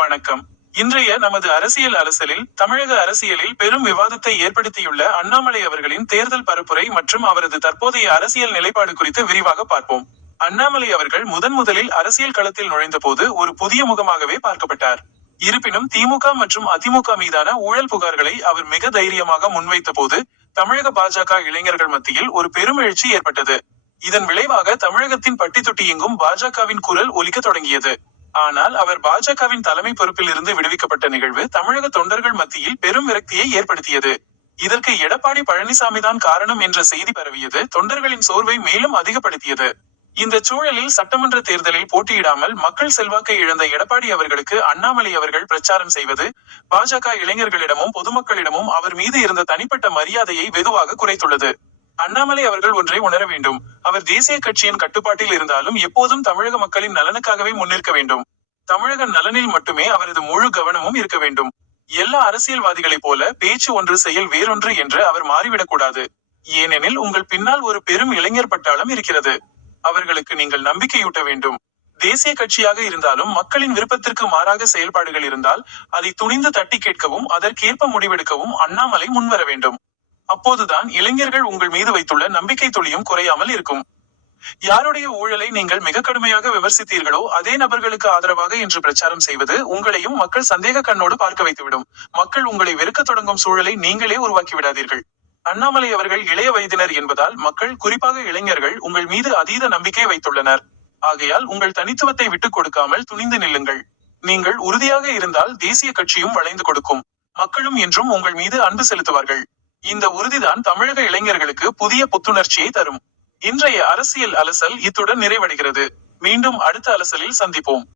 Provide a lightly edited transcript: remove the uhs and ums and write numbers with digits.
வணக்கம். இன்றைய நமது அரசியல் அலசலில் தமிழக அரசியலில் பெரும் விவாதத்தை ஏற்படுத்தியுள்ள அண்ணாமலை அவர்களின் தேர்தல் பரப்புரை மற்றும் அவரது தற்போதைய அரசியல் நிலைப்பாடு குறித்து விரிவாக பார்ப்போம். அண்ணாமலை அவர்கள் முதலில் அரசியல் களத்தில் நுழைந்தபோது ஒரு புதிய முகமாகவே பார்க்கப்பட்டார். இருப்பினும் திமுக மற்றும் அதிமுக மீதான ஊழல் புகார்களை அவர் மிக தைரியமாக முன்வைத்த போது தமிழக பாஜக இளைஞர்கள் மத்தியில் ஒரு பெரும் எழுச்சி ஏற்பட்டது. இதன் விளைவாக தமிழகத்தின் பட்டி தொட்டி எங்கும் பாஜகவின் குரல் ஒலிக்க தொடங்கியது. ஆனால் அவர் பாஜகவின் தலைமை பொறுப்பில் இருந்து விடுவிக்கப்பட்ட நிகழ்வு தமிழக தொண்டர்கள் மத்தியில் பெரும் விரக்தியை ஏற்படுத்தியது. இதற்கு எடப்பாடி பழனிசாமி தான் காரணம் என்ற செய்தி பரவியது தொண்டர்களின் சோர்வை மேலும் அதிகப்படுத்தியது. இந்த சூழலில் சட்டமன்ற தேர்தலில் போட்டியிடாமல் மக்கள் செல்வாக்கை இழந்த எடப்பாடி அவர்களுக்கு அண்ணாமலை அவர்கள் பிரச்சாரம் செய்வது பாஜக இளைஞர்களிடமும் பொதுமக்களிடமும் அவர் மீது இருந்த தனிப்பட்ட மரியாதையை வெகுவாக குறைத்துள்ளது. அண்ணாமலை அவர்கள் ஒன்றை உணர வேண்டும். அவர் தேசிய கட்சியின் கட்டுப்பாட்டில் இருந்தாலும் எப்போதும் தமிழக மக்களின் நலனுக்காகவே முன்னிற்க வேண்டும். தமிழக நலனில் மட்டுமே அவரது முழு கவனமும் இருக்க வேண்டும். எல்லா அரசியல்வாதிகளைப் போல பேச்சு ஒன்று செயல் வேறொன்று என்று அவர் மாறிவிடக்கூடாது. ஏனெனில் உங்கள் பின்னால் ஒரு பெரும் இளைஞர் பட்டாளம் இருக்கிறது. அவர்களுக்கு நீங்கள் நம்பிக்கையூட்ட வேண்டும். தேசிய கட்சியாக இருந்தாலும் மக்களின் விருப்பத்திற்கு மாறாக செயல்பாடுகள் இருந்தால் அதை துணிந்து தட்டி கேட்கவும் அதற்கேற்ப முடிவெடுக்கவும் அண்ணாமலை முன்வர வேண்டும். அப்போதுதான் இளைஞர்கள் உங்கள் மீது வைத்துள்ள நம்பிக்கை துளியும் குறையாமல் இருக்கும். யாருடைய ஊழலை நீங்கள் மிக கடுமையாக விமர்சித்தீர்களோ அதே நபர்களுக்கு ஆதரவாக என்று பிரச்சாரம் செய்வது உங்களையும் மக்கள் சந்தேக கண்ணோடு பார்க்க வைத்துவிடும். மக்கள் உங்களை வெறுக்க தொடங்கும் சூழலை நீங்களே உருவாக்கி விடாதீர்கள். அண்ணாமலை அவர்கள் இளைய வயதினர் என்பதால் மக்கள், குறிப்பாக இளைஞர்கள், உங்கள் மீது அதீத நம்பிக்கை வைத்துள்ளனர். ஆகையால் உங்கள் தனித்துவத்தை விட்டுக் கொடுக்காமல் துணிந்து நில்லுங்கள். நீங்கள் உறுதியாக இருந்தால் தேசிய கட்சியும் வளைந்து கொடுக்கும். மக்களும் என்றும் உங்கள் மீது அன்பு செலுத்துவார்கள். இந்த உறுதிதான் தமிழக இளைஞர்களுக்கு புதிய புத்துணர்ச்சியை தரும். இன்றைய அரசியல் அலசல் இத்துடன் நிறைவடைகிறது. மீண்டும் அடுத்த அலசலில் சந்திப்போம்.